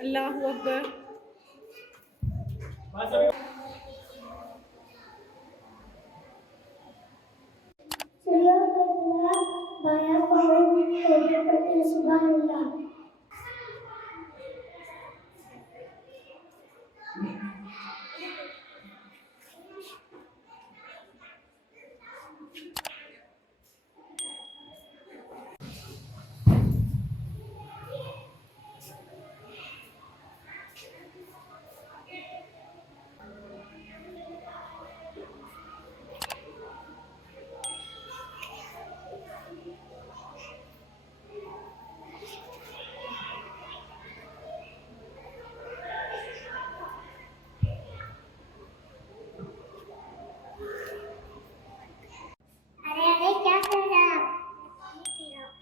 अल्लाहु अकबर। सुभान अल्लाह।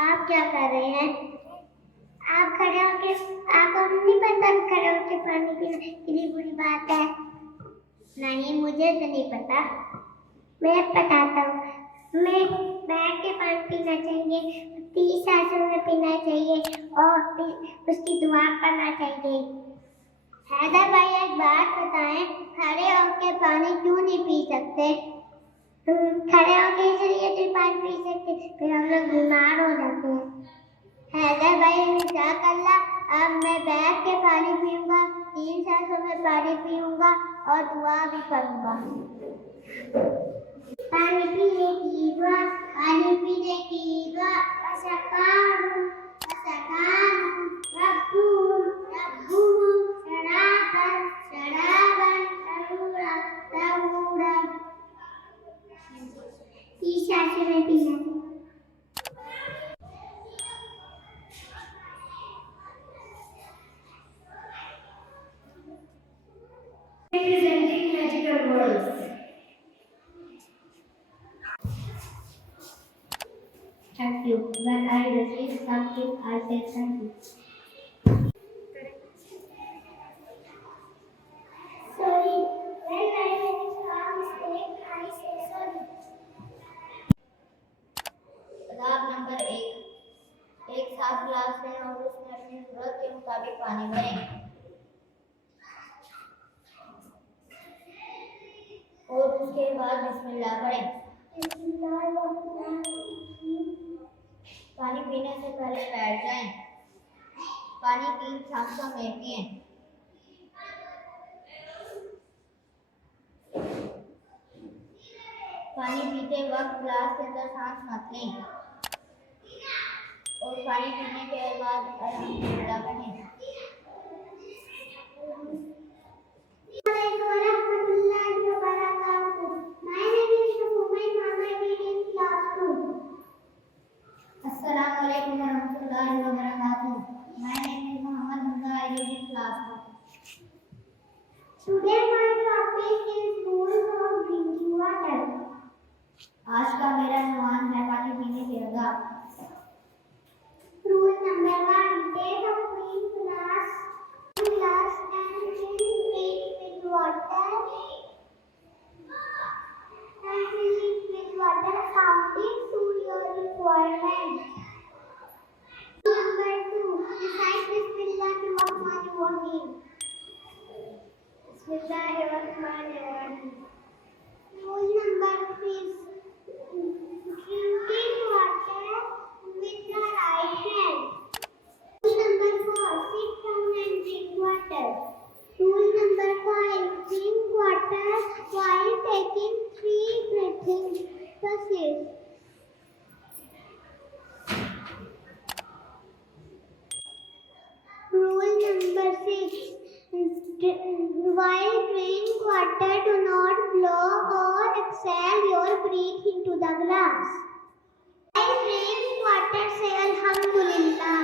आप क्या कर रहे हैं? आप खड़े होके, आपको नहीं पता खड़े होके पानी पीना कितनी बुरी बात है? नहीं, मुझे तो नहीं पता, मैं बताता हूँ। हमें बैठ के पानी पीना चाहिए, 30 सांसों में पीना चाहिए और उसकी दुआ करना चाहिए। हैदर भाई एक बात बताएं, खड़े होके पानी क्यों नहीं पी सकते? खड़े होके इसलिए तो पानी पी सकते, फिर हम लोग बीमार हो जाते हैं। हैदर भाई इंशाअल्लाह अब मैं बैठ के पानी पीऊंगा, 3 सांसों में पानी पीऊंगा और दुआ भी करूंगा। पानी पीने की दुआ, पानी पीने की दुआ। असकानु असकानु रब्बुहुम रब्बुहुम शराबन शराबन तहूरा तहूरा। इस सांसों में पीना। Representing magical words. Thank you. When I receive something, I say thank you. Sorry. When I make a mistake, I say sorry. राग नंबर 1। एक साफ गिलास लें और उसमें अपनी जरूरत के मुताबिक पानी भरें और उसके बाद बिस्मिल्लाह पढ़ें। पानी पीने से पहले बैठ जाएं। पानी 3 सांसों में पिएं। पानी पीते वक्त गिलास के अंदर सांस मत लें और पानी पीने के बाद अल्हम्दुलिल्लाह कहें। अस्सलाम वालेकुम रहमतुल्लाहि व बरकातुहू। My name is Mohammed Hamza. I live in class 1. Today my topic is rules of drinking water. आज का मेरा सवाल है पानी पीने के आदाब। Rule number 1: take a clean glass and fill it with water. Counting to your requirement. Number 2: recite Bismillahirrahmanirrahim. Bismillahirrahmanirrahim. Rule number 3: drinking water with the right hand. Rule number 4: sit down and drink water. Rule number 5: drink water while taking 3 breathing process. Rule number 6: while drinking water, do not blow or exhale your breath into the glass. While drinking water, say Alhamdulillah.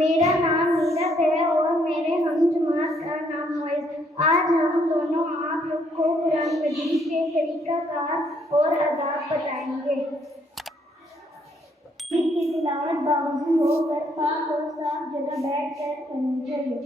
मेरा नाम नीरज है और मेरे हम जमात का नाम मोइज। आज हम दोनों आप लोग को कुरान मजीद के तरीक़ाकार और आदाब बताएंगे। इसकी तिलावत बावजूद होकर पाक और साफ जगह बैठ कर करनी चाहिए।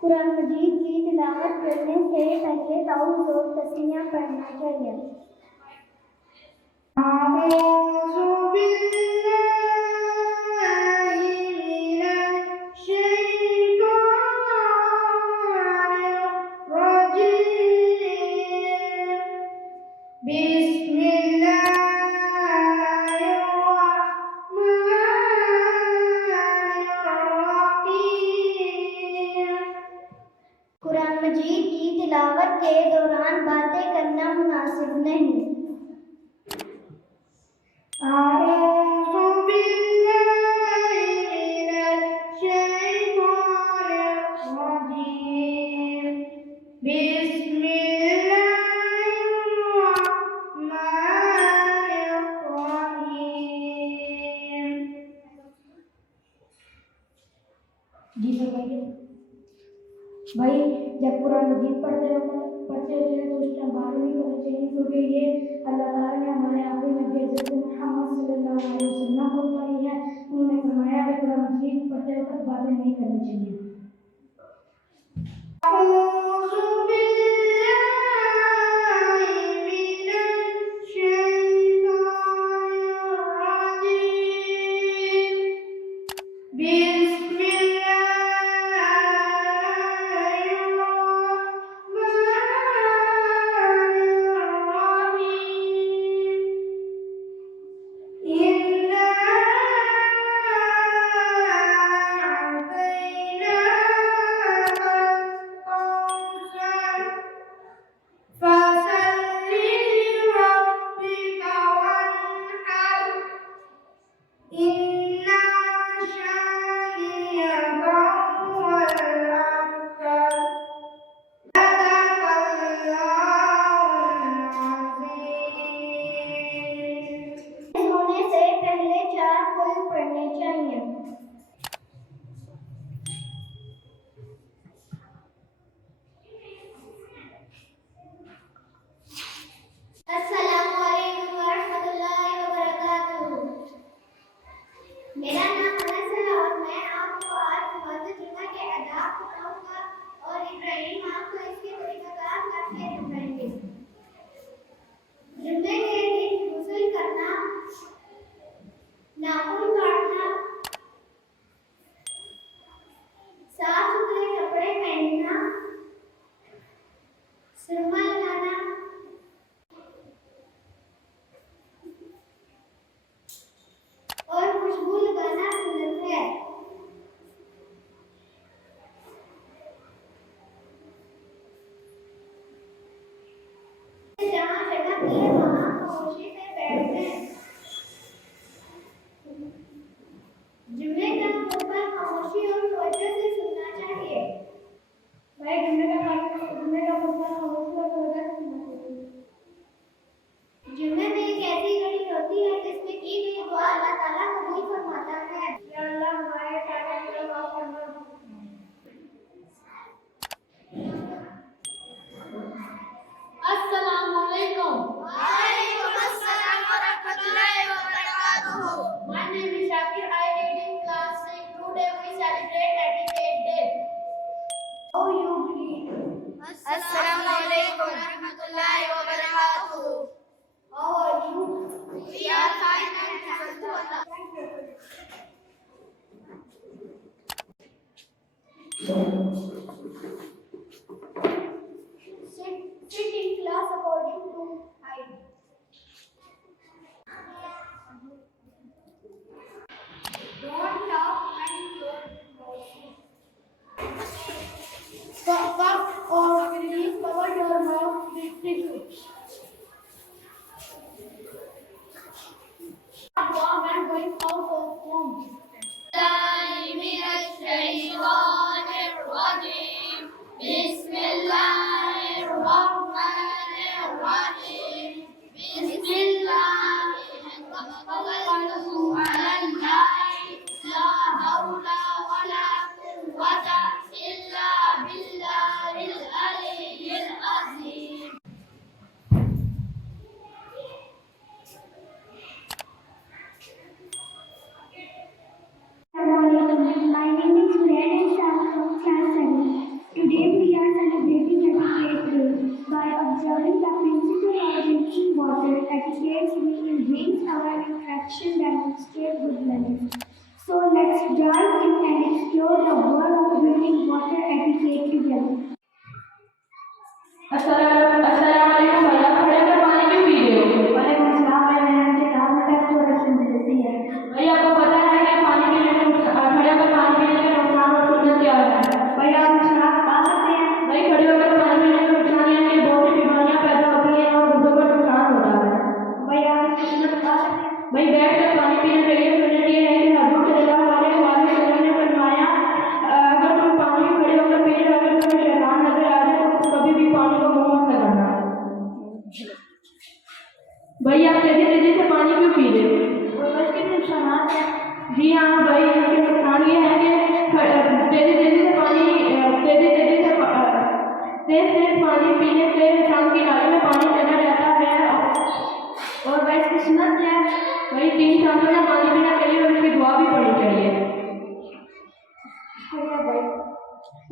कुरान मजीद की तिलावत करने से पहले ताऊज़ और तस्मीयाँ पढ़ना चाहिए। कुरान मजीद की तिलावत के दौरान बातें करना मुनासिब नहीं। जी सर भाई जब कुरान मजीद पढ़ते हैं तो उस टाइम बातें नहीं करनी चाहिए, क्योंकि ये अल्लाह ताला ने हमारे आखिरी नबी हज़रत मोहम्मद सल्लल्लाहु अलैहि वसल्लम को बताई है। उन्होंने फरमाया कि कुरान मजीद पढ़ते वक्त बातें नहीं करनी चाहिए। My name is Shakir. I read in class 6. Today we celebrate Etiquette Day. How you greet? Assalamu alaikum warahmatullahi wabarakatuh. How are you? We are fine and thankful to Allah. Sit in class according to height. Don't laugh and don't gossip. Cough or sneeze, cover your mouth with tissues. Warm and going out of home. من الشيطان الرجيم. بسم الله الرحمن الرحيم. بسم الله توكلت على الله لا حول ولا قوة إلا بالله العلي العظيم. My name is Red and Sam from class 7. Today we are celebrating Etiquette Day. By observing the principle of drinking water, etiquette will brings our interaction demonstrate good manners. So let's dive in and explore the world of drinking water etiquette together. अस्सलामुअलैकुम भैया, खड़े होकर पानी क्यों पी रहे हो? वालेकुम अस्सलाम भाई, मैंने आपसे कहा था कि थोड़ा देती है। भाई आपको पता है कि पानी पीने के खड़े होकर पानी पीने के नुकसान और सुन्नत क्या है? भाई आप शराब बता सकते हैं? भाई खड़े होकर पानी पीने के नुकसान ये है कि बहुत सी बीमारियां पैदा होती हैं और गुर्दों पर नुकसान होता है। भाई आप इसकी सुन्नत बता सकते हैं? भाई बैठ कर पानी पीने का ये सुन्नत ये है कि हजूर सल्लल्लाहु अलैहि वसल्लम ने फरमाया, अगर तुम पानी खड़े होकर पी रहे हो, अगर तुम्हें शैतान नजर आ जाए तो कभी भी पानी को मुंह मत लगाना। भाई आप तेजी तेजी से पानी क्यों पी रहे हो? और इसके नुकसान हैं? जी हाँ भाई, इसके नुकसान ये है कि तेज पानी पीने से इंसान की नाली में पानी चला जाता है। और भाई इसकी सुन्नत क्या है? भाई 3 सांसों में पानी पीना चाहिए और उसकी दुआ भी पढ़नी चाहिए।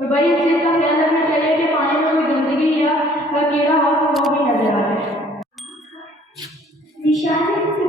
और भाई इस चीज़ का ख्याल रखना चाहिए कि पानी में कोई गंदगी या कीड़ा हो तो वो भी नजर आ जाए। निशाने से